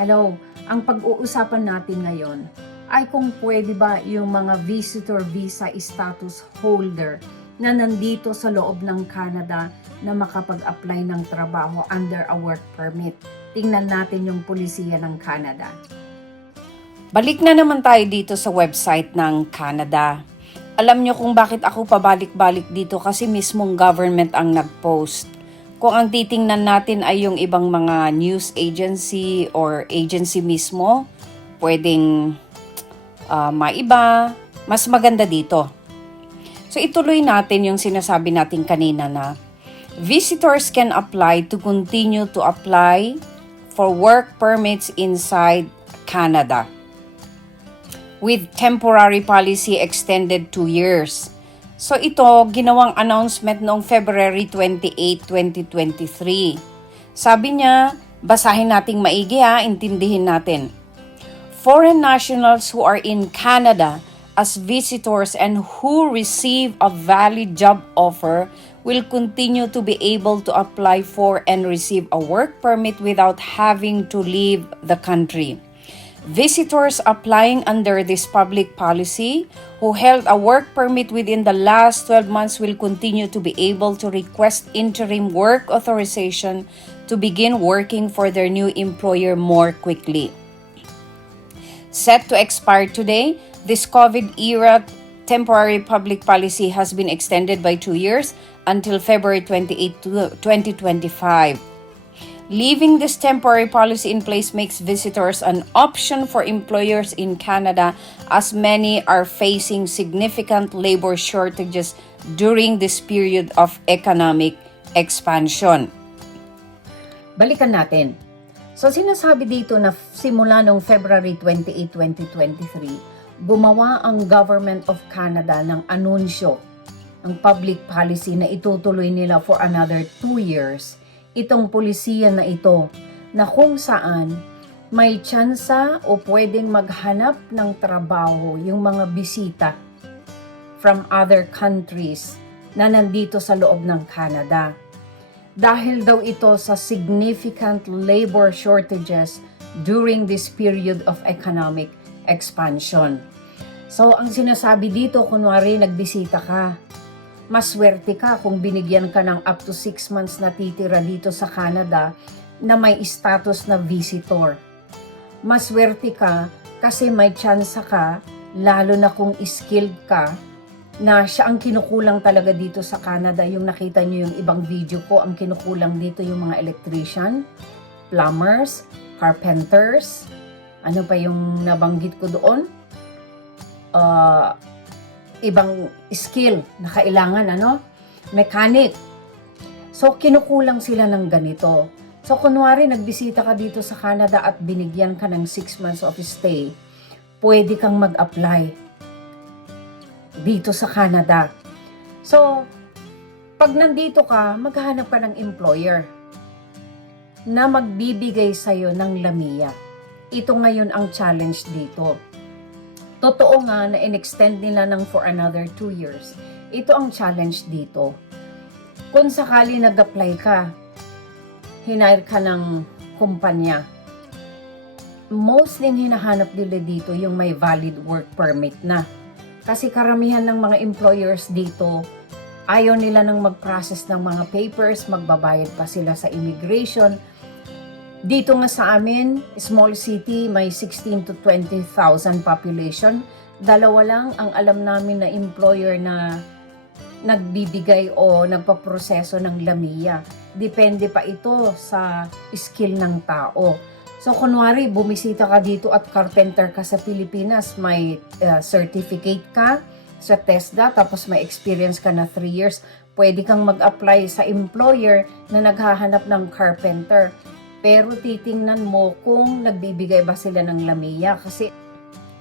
Hello, ang pag-uusapan natin ngayon ay kung pwede ba yung mga visitor visa status holder na nandito sa loob ng Canada na makapag-apply ng trabaho under a work permit. Tingnan natin yung pulisiya ng Canada. Balik na naman tayo dito sa website ng Canada. Alam nyo kung bakit ako pabalik-balik dito kasi mismong government ang nag-post. Kung ang titingnan natin ay yung ibang mga news agency or agency mismo, pwedeng maiba, mas maganda dito. So ituloy natin yung sinasabi natin kanina na visitors can apply to continue to apply for work permits inside Canada with temporary policy extended 2 years. So ito, ginawang announcement noong February 28, 2023. Sabi niya, basahin nating maigi intindihin natin. Foreign nationals who are in Canada as visitors and who receive a valid job offer will continue to be able to apply for and receive a work permit without having to leave the country. Visitors applying under this public policy who held a work permit within the last 12 months will continue to be able to request interim work authorization to begin working for their new employer more quickly. Set to expire today, this COVID-era temporary public policy has been extended by 2 years until February 28, 2025. Leaving this temporary policy in place makes visitors an option for employers in Canada as many are facing significant labor shortages during this period of economic expansion. Balikan natin. So sinasabi dito na simula noong February 28, 2023, gumawa ang Government of Canada ng anunsyo, ng public policy na itutuloy nila for another 2 years. Itong pulisiya na ito na kung saan may tsansa o pwedeng maghanap ng trabaho yung mga bisita from other countries na nandito sa loob ng Canada. Dahil daw ito sa significant labor shortages during this period of economic expansion. So, ang sinasabi dito, kunwari nagbisita ka, maswerte ka kung binigyan ka ng up to 6 months na titira dito sa Canada na may status na visitor. Maswerte ka kasi may chance ka, lalo na kung skilled ka, na siya ang kinukulang talaga dito sa Canada. Yung nakita nyo yung ibang video ko, ang kinukulang dito yung mga electrician, plumbers, carpenters, ano pa yung nabanggit ko doon? Ibang skill na kailangan, mechanic. So, kinukulang sila ng ganito. So, kunwari, nagbisita ka dito sa Canada at binigyan ka ng 6 months of stay, pwede kang mag-apply dito sa Canada. So, pag nandito ka, maghahanap ka ng employer na magbibigay sa'yo ng LAMIA. Ito ngayon ang challenge dito. Totoo nga na in-extend nila ng for another 2 years. Ito ang challenge dito. Kung sakali nag-apply ka, hinire ka ng kumpanya, mostly hinahanap nila dito yung may valid work permit na. Kasi karamihan ng mga employers dito, ayaw nila nang mag-process ng mga papers, magbabayad pa sila sa immigration. Dito nga sa amin, small city, may 16 to 20,000 population. Dalawa lang ang alam namin na employer na nagbibigay o nagpaproseso ng LAMIA. Depende pa ito sa skill ng tao. So, kunwari, bumisita ka dito at carpenter ka sa Pilipinas, may certificate ka sa TESDA, tapos may experience ka na 3 years, pwede kang mag-apply sa employer na naghahanap ng carpenter. Pero titingnan mo kung nagbibigay ba sila ng LAMIA.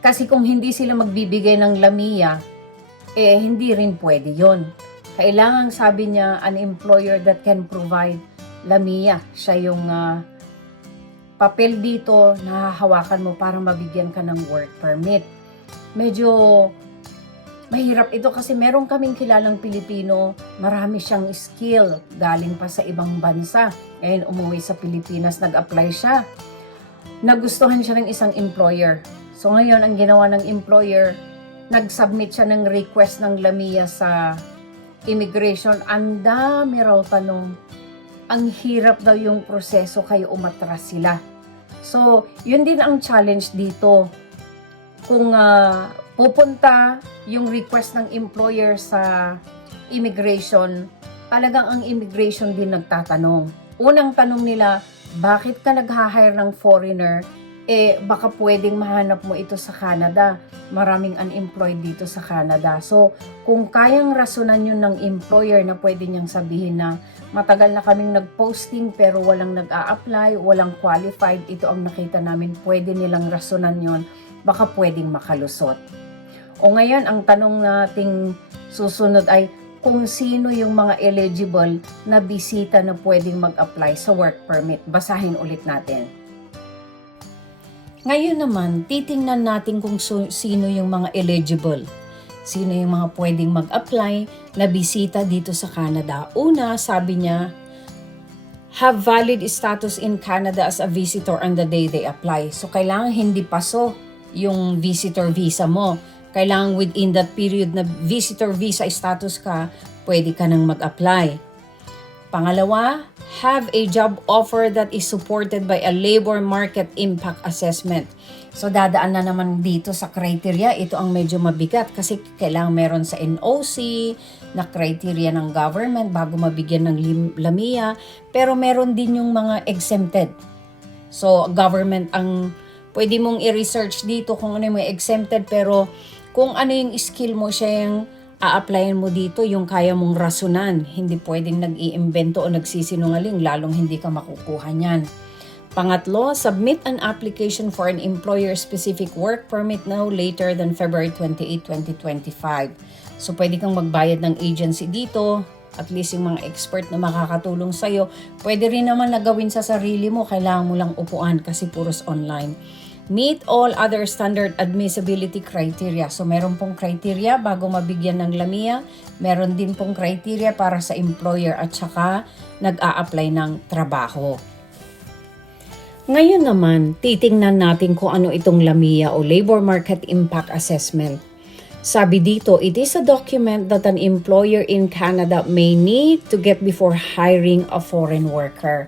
Kasi kung hindi sila magbibigay ng LAMIA, hindi rin pwede yon. Kailangan, sabi niya, an employer that can provide LAMIA. Siya yung papel dito na hahawakan mo para mabigyan ka ng work permit. Medyo mahirap ito kasi meron kaming kilalang Pilipino, marami siyang skill, galing pa sa ibang bansa. Ngayon umuwi sa Pilipinas, nag-apply siya. nagustuhan siya ng isang employer. So ngayon, ang ginawa ng employer, nag-submit siya ng request ng Lamia sa immigration. Ang dami raw tanong. Ang hirap daw yung proseso kaya umatras sila. So, yun din ang challenge dito. Kung pupunta yung request ng employer sa immigration, talagang ang immigration din nagtatanong. Unang tanong nila, bakit ka nag-hire ng foreigner? Baka pwedeng mahanap mo ito sa Canada. Maraming unemployed dito sa Canada. So, kung kayang rasunan yun ng employer na pwede niyang sabihin na matagal na kaming nag-posting pero walang nag-a-apply, walang qualified, ito ang nakita namin, pwede nilang rasunan yun, baka pwedeng makalusot. O ngayon, ang tanong nating susunod ay kung sino yung mga eligible na bisita na pwedeng mag-apply sa work permit. Basahin ulit natin. Ngayon naman, titingnan natin kung sino yung mga eligible. Sino yung mga pwedeng mag-apply na bisita dito sa Canada. Una, sabi niya, have valid status in Canada as a visitor on the day they apply. So, kailangan hindi paso yung visitor visa mo. Kailangan within that period na visitor visa status ka, pwede ka nang mag-apply. Pangalawa, have a job offer that is supported by a labor market impact assessment. So, dadaan na naman dito sa criteria. Ito ang medyo mabigat kasi kailangan meron sa NOC na criteria ng government bago mabigyan ng Lamia. Pero meron din yung mga exempted. So, government ang pwede mong i-research dito kung ano yung mga exempted. Pero kung ano yung skill mo, siya yung a-applyin mo dito, yung kaya mong rasunan. Hindi pwedeng nag-iimbento o nagsisinungaling, lalong hindi ka makukuha niyan. Pangatlo, submit an application for an employer-specific work permit no later than February 28, 2025. So, pwede kang magbayad ng agency dito, at least yung mga expert na makakatulong sa'yo. Pwede rin naman na gawin sa sarili mo, kailangan mo lang upuan kasi puros online. Meet all other standard admissibility criteria. So, meron pong criteria bago mabigyan ng Lamia. Meron din pong criteria para sa employer at saka nag-a-apply ng trabaho. Ngayon naman, titingnan natin kung ano itong Lamia o Labor Market Impact Assessment. Sabi dito, it is a document that an employer in Canada may need to get before hiring a foreign worker.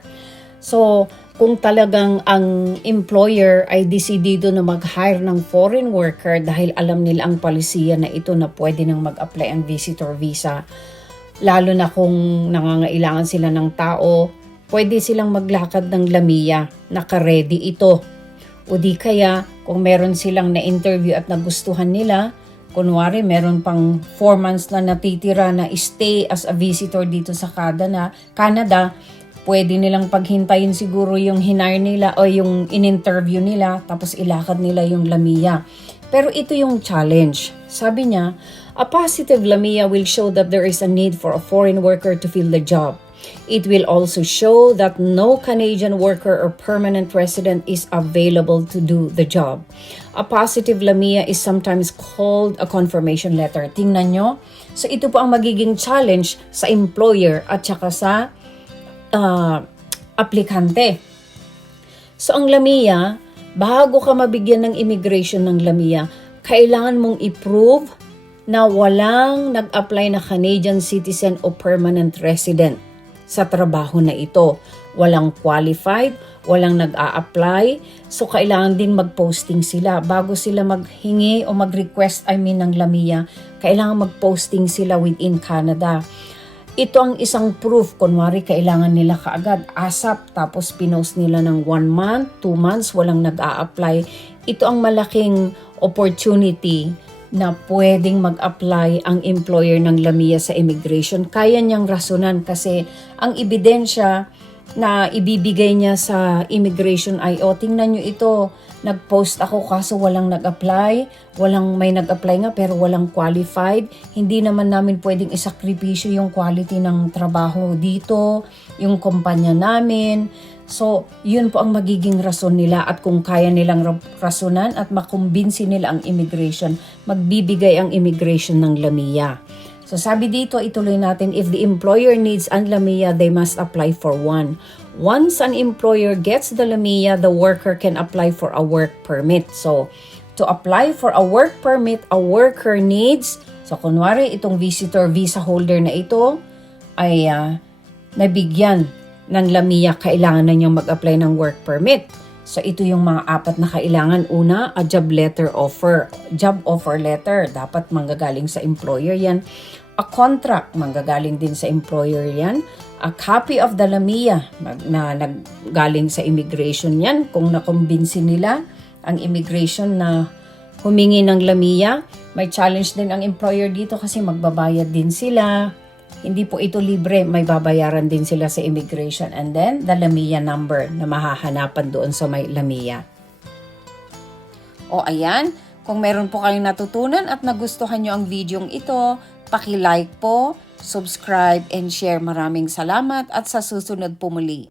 So, kung talagang ang employer ay desidido na mag-hire ng foreign worker dahil alam nila ang palisiya na ito na pwede nang mag-apply ang visitor visa, lalo na kung nangangailangan sila ng tao, pwede silang maglakad ng Lamia, naka-ready ito. O di kaya, kung meron silang na-interview at nagustuhan nila, kunwari meron pang 4 months na natitira na stay as a visitor dito sa Canada, pwede nilang paghintayin siguro yung hinire nila o yung in-interview nila tapos ilakad nila yung Lamia. Pero ito yung challenge. Sabi niya, a positive Lamia will show that there is a need for a foreign worker to fill the job. It will also show that no Canadian worker or permanent resident is available to do the job. A positive Lamia is sometimes called a confirmation letter. Tingnan nyo. So ito po ang magiging challenge sa employer at saka sa aplikante. So ang Lamia, bago ka mabigyan ng immigration ng Lamia, kailangan mong i-prove na walang nag-apply na Canadian citizen o permanent resident sa trabaho na ito. Walang qualified, walang nag-a-apply. So kailangan din mag-posting sila. Bago sila maghingi o mag-request ng Lamia, kailangan mag-posting sila within Canada. Ito ang isang proof. Kunwari, kailangan nila kaagad ASAP, tapos pinost nila ng 1 month, 2 months, walang nag-a-apply. Ito ang malaking opportunity na pwedeng mag-apply ang employer ng Lamia sa immigration. Kaya niyang rasunan kasi ang ebidensya na ibibigay niya sa immigration ay, tingnan nyo ito, nag-post ako kaso walang nag-apply, may nag-apply nga pero walang qualified, hindi naman namin pwedeng isakripisyo yung quality ng trabaho dito, yung kumpanya namin. So, yun po ang magiging rason nila at kung kaya nilang rasunan at makumbinsi nila ang immigration, magbibigay ang immigration ng Lamia. So sabi dito, ituloy natin, if the employer needs an Lamia, they must apply for one. Once an employer gets the LAMIA, the worker can apply for a work permit. So, to apply for a work permit, a worker needs, so kunwari itong visitor visa holder na ito ay nabigyan ng LAMIA, kailangan na niyang mag-apply ng work permit. So, ito yung mga apat na kailangan. Una, a job offer letter. Dapat manggagaling sa employer yan. A contract, manggagaling din sa employer yan. A copy of the LAMIA, na naggaling sa immigration yan. Kung nakumbinsi nila ang immigration na humingi ng LAMIA, may challenge din ang employer dito kasi magbabayad din sila. Hindi po ito libre, may babayaran din sila sa immigration. And then, the LAMIA number na mahahanapan doon sa may LAMIA. O ayan, kung meron po kayong natutunan at nagustuhan nyo ang videong ito, paki-like po, subscribe, and share. Maraming salamat at sa susunod po muli.